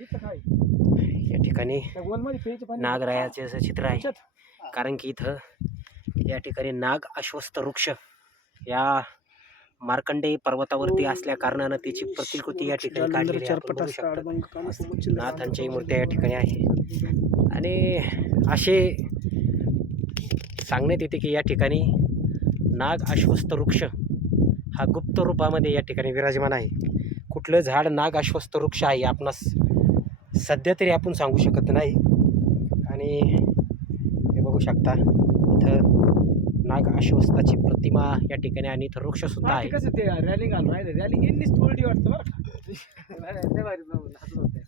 या ठिकाणी नागरायाचे असं चित्र आहे, कारण की इथं या ठिकाणी नाग अश्वस्थ वृक्ष या मार्कंडेय पर्वतावरती असल्या कारणानं त्याची प्रतिकृती या ठिकाणी काढलेली आहे. आपण बघू शकतो नाथांची मूर्ती या ठिकाणी आहे. आणि असे सांगण्यात येते की या ठिकाणी नाग अश्वस्थ वृक्ष हा गुप्त रूपामध्ये या ठिकाणी विराजमान आहे. कुठलं झाड नाग अश्वस्थ वृक्ष आहे आपणास सध्या तरी आपण सांगू शकत नाही. आणि हे बघू शकता इथं नाग अश्वस्थाची प्रतिमा या ठिकाणी आणि इथं वृक्ष सुद्धा आहे. कसं ते रॅलिंग आलो आहे, रॅलिंग यांनीच तोडली वाटतं बरं.